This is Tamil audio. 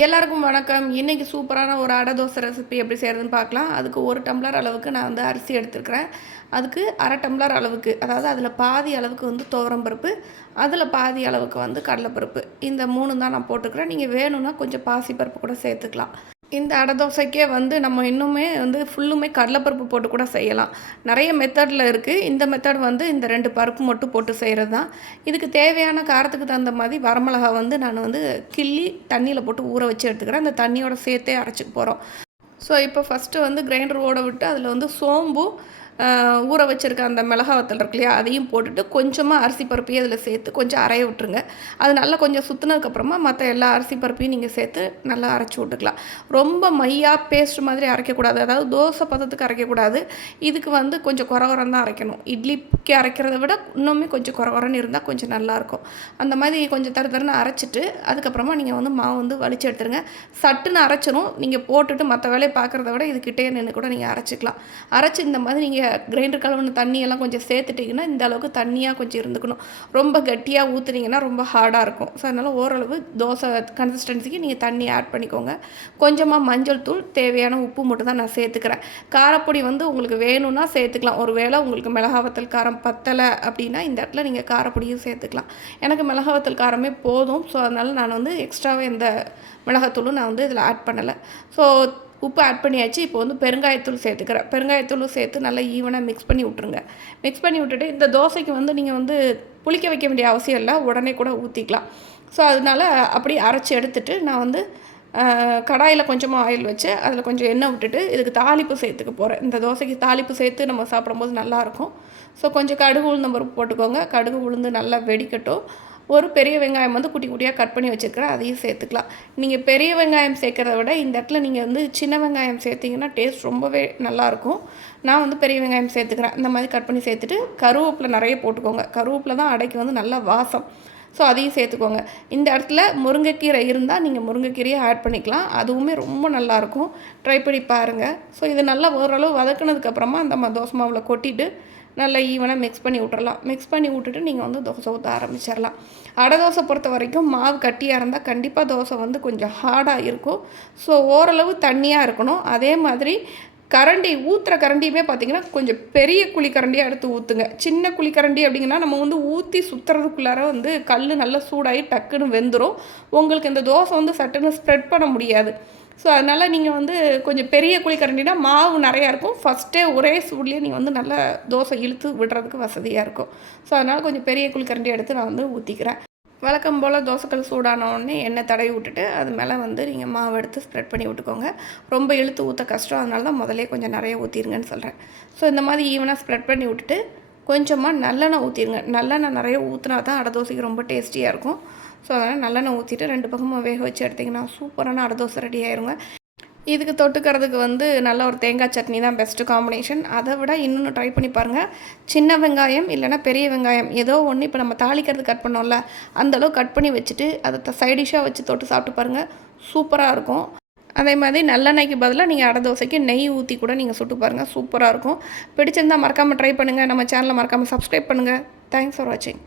எல்லாருக்கும் வணக்கம். இன்றைக்கி சூப்பரான ஒரு அடை தோசை ரெசிபி எப்படி செய்கிறதுன்னு பார்க்கலாம். அதுக்கு ஒரு டம்ளர் அளவுக்கு நான் வந்து அரிசி எடுத்துருக்கிறேன். அதுக்கு அரை டம்ளர் அளவுக்கு அதாவது அதில் பாதி அளவுக்கு வந்து துவரம் பருப்பு அதில் பாதி அளவுக்கு வந்து கடலைப்பருப்பு. இந்த மூணு தான் நான் போட்டுக்கிறேன். நீங்கள் வேணும்னா கொஞ்சம் பாசி பருப்பு கூட சேர்த்துக்கலாம். இந்த அடை தோசைக்கே வந்து நம்ம இன்னுமே வந்து ஃபுல்லுமே கடலைப்பருப்பு போட்டு கூட செய்யலாம். நிறைய மெத்தடில் இருக்குது இந்த மெத்தட் வந்து இந்த ரெண்டு பருப்பு மட்டும் போட்டு செய்கிறது தான் இதுக்கு தேவையான காரத்துக்கு தகுந்த மாதிரி வரமிளகா வந்து நான் வந்து கிள்ளி தண்ணியில் போட்டு ஊற வச்சு எடுத்துக்கிறேன். அந்த தண்ணியோட சேர்த்தே அரைச்சிக்க போகிறோம் ஸோ இப்போ ஃபஸ்ட்டு வந்து கிரைண்டர் ஓட விட்டு அதில் வந்து சோம்பு ஊற வச்சுருக்க அந்த மிளகா வத்தல் இருக்கு இல்லையா அதையும் போட்டுட்டு கொஞ்சமாக அரிசி பருப்பையும் அதில் சேர்த்து கொஞ்சம் அரைய விட்டுருங்க. அது நல்லா கொஞ்சம் சுற்றுனதுக்கப்புறமா மற்ற எல்லா அரிசி பருப்பையும் நீங்கள் சேர்த்து நல்லா அரைச்சி விட்டுக்கலாம். ரொம்ப மையாக பேஸ்ட் மாதிரி அரைக்கக்கூடாது அதாவது தோசை பதத்துக்கு அரைக்கக்கூடாது இதுக்கு வந்து கொஞ்சம் குறகுறம் தான் அரைக்கணும். இட்லிக்கு அரைக்கிறத விட இன்னுமே கொஞ்சம் குறகுறன்னு இருந்தால் கொஞ்சம் நல்லாயிருக்கும் அந்த மாதிரி கொஞ்சம் தரு தருன்னு அரைச்சிட்டு அதுக்கப்புறமா நீங்கள் வந்து மாவு வந்து வலிச்சு எடுத்துருங்க. சட்டுன்னு அரைச்சிரும். நீங்கள் போட்டுட்டு மற்ற வேலையை பார்க்குறத விட இதுக்கிட்டே நின்று கூட நீங்கள் அரைச்சிக்கலாம். அரைச்சி இந்த மாதிரி நீங்கள் கிரைண்டர் கலவுன தண்ணியெல்லாம் கொஞ்சம் சேர்த்துட்டிங்கன்னா இந்த அளவுக்கு தண்ணியாக கொஞ்சம் இருந்துக்கணும். ரொம்ப கட்டியாக ஊற்றுனீங்கன்னா ரொம்ப ஹார்டாக இருக்கும். ஸோ அதனால் ஓரளவு தோசை கன்சிஸ்டன்சிக்கு நீங்கள் தண்ணி ஆட் பண்ணிக்கோங்க. கொஞ்சமாக மஞ்சள் தூள் தேவையான உப்பு மட்டும் தான் நான் சேர்த்துக்கிறேன். காரப்பொடி வந்து உங்களுக்கு வேணும்னா சேர்த்துக்கலாம். ஒரு வேளை உங்களுக்கு மிளகாவத்தல் காரம் பத்தலை அப்படின்னா இந்த இடத்துல நீங்கள் காரப்பொடியும் சேர்த்துக்கலாம். எனக்கு மிளகாவத்தல் காரமே போதும். ஸோ அதனால் நான் வந்து எக்ஸ்ட்ராவே இந்த மிளகாத்தூளும் நான் வந்து இதில் ஆட் பண்ணலை. ஸோ உப்பு ஆட் பண்ணியாச்சு. இப்போ வந்து பெருங்காயத்தூள் சேர்த்துக்கிறேன் பெருங்காயத்தூளும் சேர்த்து நல்லா ஈவனாக மிக்ஸ் பண்ணி விட்ருங்க மிக்ஸ் பண்ணி விட்டுட்டு இந்த தோசைக்கு வந்து நீங்கள் வந்து புளிக்க வைக்க வேண்டிய அவசியம் இல்லை. உடனே கூட ஊற்றிக்கலாம் ஸோ அதனால அப்படியே அரைச்சி எடுத்துட்டு நான் வந்து கடாயில் கொஞ்சமாக ஆயில் வச்சு அதில் கொஞ்சம் எண்ணெய் விட்டுட்டு இதுக்கு தாளிப்பு சேர்த்துக்க போகிறேன் இந்த தோசைக்கு தாளிப்பு சேர்த்து நம்ம சாப்பிடும்போது நல்லாயிருக்கும் ஸோ கொஞ்சம் கடுகு உளுந்த பருப்பு போட்டுக்கோங்க. கடுகு உளுந்து நல்லா வெடிக்கட்டும். ஒரு பெரிய வெங்காயம் வந்து குட்டி குட்டியாக கட் பண்ணி வச்சுருக்கிறேன் அதையும் சேர்த்துக்கலாம். நீங்கள் பெரிய வெங்காயம் சேர்க்குறத விட இந்த இடத்துல நீங்கள் வந்து சின்ன வெங்காயம் சேர்த்திங்கன்னா டேஸ்ட் ரொம்பவே நல்லாயிருக்கும் நான் வந்து பெரிய வெங்காயம் சேர்த்துக்கிறேன். இந்த மாதிரி கட் பண்ணி சேர்த்துட்டு கருவேப்பில் நிறைய போட்டுக்கோங்க. கருவேப்பில் தான் அடைக்கு வந்து நல்ல வாசம். ஸோ அதையும் சேர்த்துக்கோங்க. இந்த இடத்துல முருங்கைக்கீரை இருந்தால் நீங்கள் முருங்கைக்கீரையை ஆட் பண்ணிக்கலாம். அதுவுமே ரொம்ப நல்லாயிருக்கும் ட்ரை பண்ணி பாருங்கள் ஸோ இது நல்லா ஓரளவு வதக்குனதுக்கப்புறமா அந்த தோசை மாவில் கொட்டிட்டு நல்லா ஈவனாக மிக்ஸ் பண்ணி விட்டுறலாம். மிக்ஸ் பண்ணி விட்டுட்டு நீங்கள் வந்து தோசை ஊற்ற ஆரம்பிச்சிடலாம். அடை தோசை பொறுத்த வரைக்கும் மாவு கட்டியாக இருந்தால் கண்டிப்பாக தோசை வந்து கொஞ்சம் ஹார்டாக இருக்கும். ஸோ ஓரளவு தண்ணியாக இருக்கணும். அதே மாதிரி கரண்டி ஊற்றுற கரண்டியுமே பார்த்திங்கன்னா கொஞ்சம் பெரிய குழிக்கரண்டியாக எடுத்து ஊற்றுங்க சின்ன குழிக்கரண்டி அப்படிங்கன்னா நம்ம வந்து ஊற்றி சுற்றுறதுக்குள்ளார வந்து கல் நல்லா சூடாகி டக்குன்னு வெந்துடும் உங்களுக்கு இந்த தோசை வந்து சட்டுன்னு ஸ்ப்ரெட் பண்ண முடியாது. ஸோ அதனால் நீங்கள் வந்து கொஞ்சம் பெரிய குழிக்கரண்டினா மாவு நிறையா இருக்கும். ஃபஸ்ட்டே ஒரே சூட்லேயே நீங்கள் வந்து நல்லா தோசை இழுத்து விடுறதுக்கு வசதியாக இருக்கும். ஸோ அதனால் கொஞ்சம் பெரிய குழிக்கரண்டி எடுத்து நான் வந்து ஊற்றிக்கிறேன் வழக்கம் போல் தோசைக்கல் சூடான உடனே எண்ணெய் தடவி விட்டுட்டு அது மேலே வந்து நீங்கள் மாவு எடுத்து ஸ்ப்ரெட் பண்ணி விட்டுக்கோங்க. ரொம்ப இழுத்து ஊற்ற கஷ்டம். அதனால தான் முதல்ல கொஞ்சம் நிறைய ஊற்றிருங்கன்னு சொல்கிறேன் ஸோ இந்த மாதிரி ஈவனாக ஸ்ப்ரெட் பண்ணி விட்டுட்டு கொஞ்சமாக நல்லெண்ணெய் ஊற்றிடுங்க நல்லெண்ணெய் நிறைய ஊற்றினா தான் அடை தோசைக்கு ரொம்ப டேஸ்டியாக இருக்கும். ஸோ அதனால் நல்லெண்ணெய் ஊற்றிட்டு ரெண்டு பக்கமும் வேக வச்சு எடுத்திங்கன்னா சூப்பரான அடை தோசை ரெடி ஆயிருங்க. இதுக்கு தொட்டுக்கிறதுக்கு வந்து நல்ல ஒரு தேங்காய் சட்னி தான் பெஸ்ட்டு காம்பினேஷன் அதை விட இன்னொன்று ட்ரை பண்ணி பாருங்கள் சின்ன வெங்காயம் இல்லைன்னா பெரிய வெங்காயம் ஏதோ ஒன்று இப்போ நம்ம தாளிக்கிறது கட் பண்ணோம்ல அந்த அளவு கட் பண்ணி வச்சுட்டு அதை சைடிஷாக வச்சு தொட்டு சாப்பிட்டு பாருங்கள் சூப்பராக இருக்கும். அதே மாதிரி நல்லெண்ணெய்க்கு பதிலாக நீங்கள் அடை தோசைக்கு நெய் ஊற்றி கூட நீங்கள் சுட்டு பாருங்கள் சூப்பராக இருக்கும். பிடிச்சிருந்தால் மறக்காமல் ட்ரை பண்ணுங்கள் நம்ம சேனலை மறக்காமல் சப்ஸ்கிரைப் பண்ணுங்கள் தேங்க்ஸ் ஃபார் வாட்சிங்